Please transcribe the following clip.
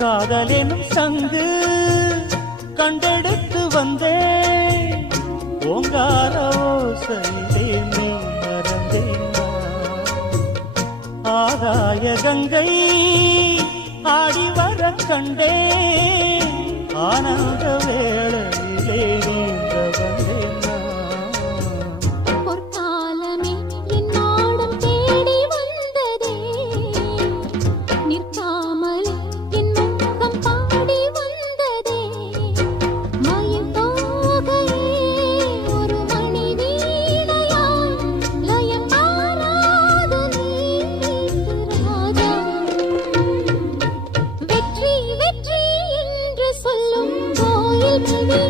காதலெனும் சங்கு கண்டெடுத்து வந்தேன் ஓங்கார ஓசையிலே நீ மறந்தேனா ஆகாய கங்கை ஆடி வர கண்டேன் ஆனந்த வேளையிலே நீங்க வந்தேனா பொற்காலமே என் நாடும் தேடி வந்ததே நிற்காமல் என் முகம் பாடி வந்ததே மயில் தோகையே ஒரு மணி வீணையாய் லயம் மாறாது நீ ராஜா வெற்றி வெற்றி என்று சொல்லும் கோயில் மணி